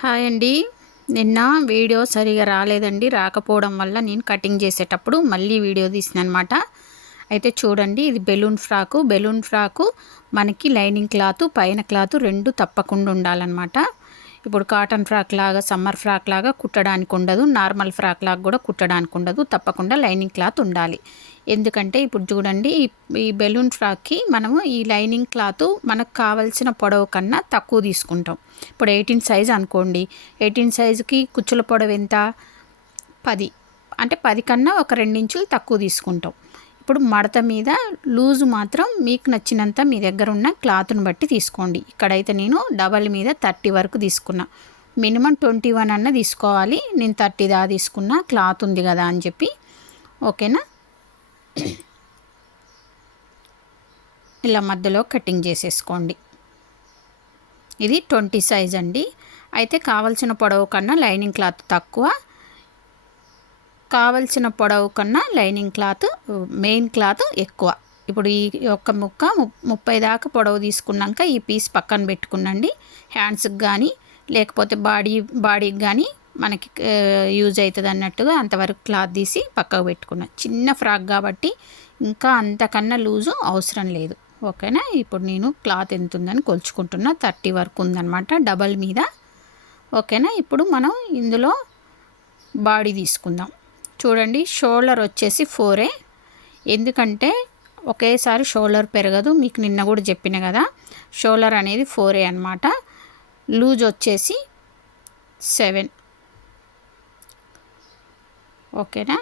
Hi అండి. నిన్న video సరిగా రాలేదండి. రాకపోవడం వల్ల నేను కటింగ్ చేసేటప్పుడు మళ్ళీ వీడియో తీసిననమాట. అయితే చూడండి, ఇది బెలూన్ ఫ్రాకు మనకి లైనింగ్ క్లాత్ పైన క్లాత్ రెండు తప్పకుండా ఉండాలన్నమాట. ఇప్పుడు కాటన్ ఫ్రాక్ లాగా సమ్మర్ ఫ్రాక్ లాగా కుట్టడానికి ఉండదు, నార్మల్ ఫ్రాక్ లాగా కూడా కుట్టడానికి ఉండదు. తప్పకుండా లైనింగ్ క్లాత్ ఉండాలి. ఎందుకంటే ఇప్పుడు చూడండి, ఈ బెలూన్ ఫ్రాక్కి మనము ఈ లైనింగ్ క్లాత్ మనకు కావాల్సిన పొడవు కన్నా తక్కువ తీసుకుంటాం. ఇప్పుడు 18 సైజ్ అనుకోండి, 18 సైజుకి కుచ్చుల పొడవు ఎంత? 10. అంటే 10 కన్నా ఒక 2 ఇంచులు తక్కువ తీసుకుంటాం. ఇప్పుడు మడత మీద లూజు మాత్రం మీకు నచ్చినంత మీ దగ్గర ఉన్న క్లాత్ను బట్టి తీసుకోండి. ఇక్కడైతే నేను డబల్ మీద 30 వరకు తీసుకున్నా. మినిమం 21 అన్న తీసుకోవాలి. నేను 30 దా తీసుకున్నా, క్లాత్ ఉంది కదా అని చెప్పి. ఓకేనా? ఇలా మధ్యలో కటింగ్ చేసేసుకోండి. ఇది 20 సైజ్ అండి. అయితే కావాల్సిన పొడవు కన్నా లైనింగ్ క్లాత్ తక్కువ, కావాల్సిన పొడవు కన్నా లైనింగ్ క్లాత్ మెయిన్ క్లాత్ ఎక్కువ. ఇప్పుడు ఈ ఒక్క ముక్క 30 దాకా పొడవు తీసుకున్నాక ఈ పీస్ పక్కన పెట్టుకునండి. హ్యాండ్స్కి కానీ లేకపోతే బాడీకి కానీ మనకి యూజ్ అవుతుంది అన్నట్టుగా అంతవరకు క్లాత్ తీసి పక్కకు పెట్టుకున్నా. చిన్న ఫ్రాక్ కాబట్టి ఇంకా అంతకన్నా లూజు అవసరం లేదు. ఓకేనా? ఇప్పుడు నేను క్లాత్ ఎంత ఉందని కొలుచుకుంటున్నా. 30 వరకు ఉందన్నమాట డబల్ మీద. ఓకేనా? ఇప్పుడు మనం ఇందులో బాడీ తీసుకుందాం. చూడండి, షోల్డర్ వచ్చేసి 4. ఎందుకంటే ఒకేసారి షోల్డర్ పెరగదు, మీకు నిన్న కూడా చెప్పిన కదా. షోల్డర్ అనేది 4 అన్నమాట. లూజ్ వచ్చేసి 7. ఓకేనా?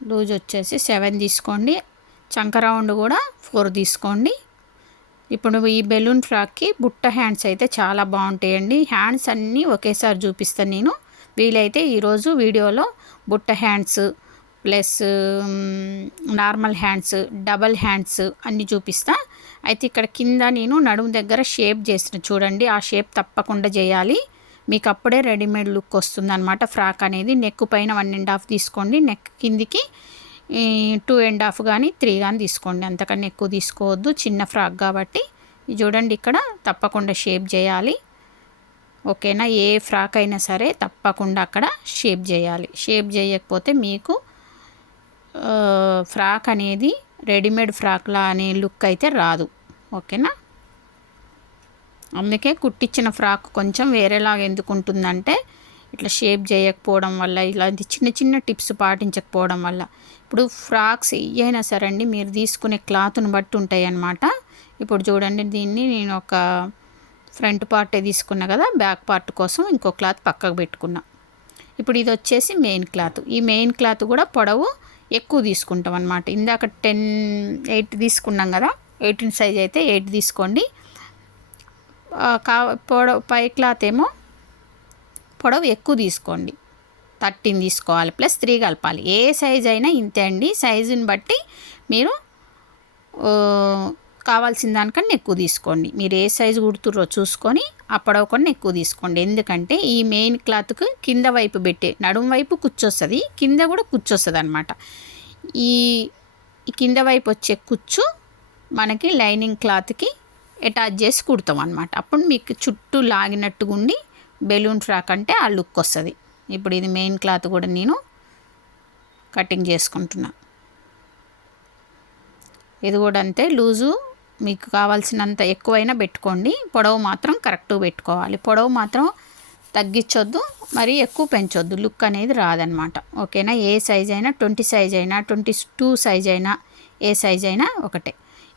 లూజ్ వచ్చేసి 7 తీసుకోండి. చంక రౌండ్ కూడా 4 తీసుకోండి. ఇప్పుడు ఈ బెలూన్ ఫ్రాక్కి బుట్ట హ్యాండ్స్ అయితే చాలా బాగుంటాయండి. హ్యాండ్స్ అన్నీ ఒకేసారి చూపిస్తాను నేను. వీలైతే ఈరోజు వీడియోలో బుట్ట hands plus normal hands, double hands అన్నీ చూపిస్తా. అయితే ఇక్కడ కింద నేను నడుము దగ్గర షేప్ చేసిన చూడండి, ఆ షేప్ తప్పకుండా చేయాలి. మీకు అప్పుడే రెడీమేడ్ లుక్ వస్తుంది అనమాట. ఫ్రాక్ అనేది నెక్ పైన 1.5 తీసుకోండి, నెక్ కిందికి 2.5 కానీ 3 కానీ తీసుకోండి. అంతకన్నా ఎక్కువ తీసుకోవద్దు, చిన్న ఫ్రాక్ కాబట్టి. చూడండి, ఇక్కడ తప్పకుండా షేప్ చేయాలి. ఓకేనా? ఏ ఫ్రాక్ అయినా సరే తప్పకుండా అక్కడ షేప్ చేయాలి. షేప్ చేయకపోతే మీకు ఫ్రాక్ అనేది రెడీమేడ్ ఫ్రాక్లా అనే లుక్ అయితే రాదు. ఓకేనా? అందుకే కుట్టించిన ఫ్రాక్ కొంచెం వేరేలాగా ఎందుకు ఉంటుందంటే ఇట్లా షేప్ చేయకపోవడం వల్ల, ఇలాంటి చిన్న చిన్న టిప్స్ పాటించకపోవడం వల్ల. ఇప్పుడు ఫ్రాక్స్ ఏవైనా సరే అండి, మీరు తీసుకునే క్లాత్ను బట్టి ఉంటాయి అన్నమాట. ఇప్పుడు చూడండి, దీన్ని నేను ఒక ఫ్రంట్ పార్టే తీసుకున్నా కదా, బ్యాక్ పార్ట్ కోసం ఇంకో క్లాత్ పక్కకు పెట్టుకున్నా. ఇప్పుడు ఇది వచ్చేసి మెయిన్ క్లాత్. ఈ మెయిన్ క్లాత్ కూడా పొడవు ఎక్కువ తీసుకుంటాం అన్నమాట. ఇందాక 8 తీసుకున్నాం కదా, 18 సైజ్ అయితే 8 తీసుకోండి. పొడవు పై క్లాత్ ఏమో పొడవు ఎక్కువ తీసుకోండి, 13 తీసుకోవాలి, ప్లస్ 3 కలపాలి. ఏ సైజ్ అయినా ఇంతే అండి. సైజుని బట్టి మీరు కావాల్సిన దానికన్నా ఎక్కువ తీసుకోండి. మీరు ఏ సైజు కుడుతుర్రో చూసుకొని ఆ పొడవు కన్నా ఎక్కువ తీసుకోండి. ఎందుకంటే ఈ మెయిన్ క్లాత్కి కింద వైపు పెట్టే నడుము వైపు కుచ్చొస్తుంది, కింద కూడా కుచ్చొస్తుంది అనమాట. ఈ కింద వైపు వచ్చే కుచ్చు మనకి లైనింగ్ క్లాత్కి అటాచ్ చేసి కుడతాం అనమాట. అప్పుడు మీకు చుట్టూ లాగినట్టుగా ఉండి బెలూన్ ఫ్రాక్ అంటే ఆ లుక్ వస్తుంది. ఇప్పుడు ఇది మెయిన్ క్లాత్ కూడా నేను కటింగ్ చేసుకుంటున్నా. ఇది కూడా అంతే, లూజు మీకు కావాల్సినంత ఎక్కువైనా పెట్టుకోండి. పొడవు మాత్రం కరెక్ట్గా పెట్టుకోవాలి. పొడవు మాత్రం తగ్గించొద్దు, మరి ఎక్కువ పెంచొద్దు, లుక్ అనేది రాదనమాట. ఓకేనా? ఏ సైజ్ అయినా 20 సైజ్ అయినా 22 సైజ్ అయినా ఏ సైజ్ అయినా ఒకటే.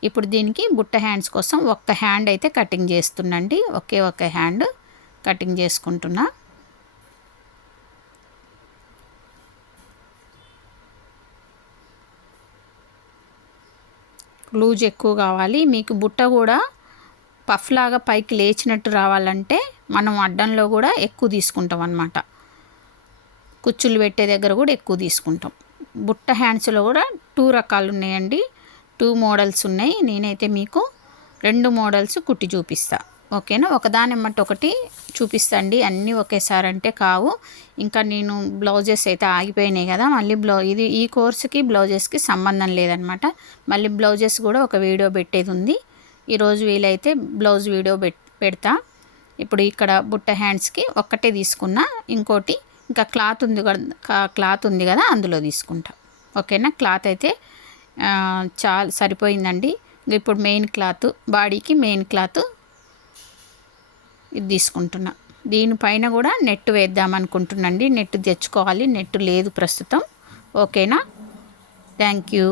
ఇప్పుడు దీనికి బుట్ట హ్యాండ్స్ కోసం ఒక్క హ్యాండ్ అయితే కటింగ్ చేస్తుండండి. ఒకే ఒక హ్యాండ్ కటింగ్ చేసుకుంటున్నా. లూజ్ ఎక్కువ కావాలి. మీకు బుట్ట కూడా పఫ్ లాగా పైకి లేచినట్టు రావాలంటే మనం అడ్డంలో కూడా ఎక్కువ తీసుకుంటాం అన్నమాట. కుచ్చులు పెట్టే దగ్గర కూడా ఎక్కువ తీసుకుంటాం. బుట్ట హ్యాండ్స్లో కూడా 2 రకాలు ఉన్నాయండి, 2 మోడల్స్ ఉన్నాయి. నేనైతే మీకు 2 మోడల్స్ కుట్టి చూపిస్తా. ఓకేనా? ఒకదాని ఎమ్మటి ఒకటి చూపిస్తండి, అన్నీ ఒకేసారి అంటే కావు. ఇంకా నేను బ్లౌజెస్ అయితే ఆగిపోయినాయి కదా, మళ్ళీ ఇది ఈ కోర్సుకి బ్లౌజెస్కి సంబంధం లేదనమాట. మళ్ళీ బ్లౌజెస్ కూడా ఒక వీడియో పెట్టేది ఉంది. ఈరోజు వీలైతే బ్లౌజ్ వీడియో పెడతా. ఇప్పుడు ఇక్కడ బుట్ట హ్యాండ్స్కి ఒక్కటే తీసుకున్నా, ఇంకోటి ఇంకా క్లాత్ ఉంది కదా అందులో తీసుకుంటా. ఓకేనా, క్లాత్ అయితే చాలా సరిపోయిందండి. ఇప్పుడు మెయిన్ క్లాత్, బాడీకి మెయిన్ క్లాత్ ఇది తీసుకుంటున్నా. దీనిపైన కూడా నెట్ వేద్దాం అనుకుంటున్నాండి. నెట్ తెచ్చుకోవాలి, నెట్ లేదు ప్రస్తుతం. ఓకేనా, థ్యాంక్ యూ.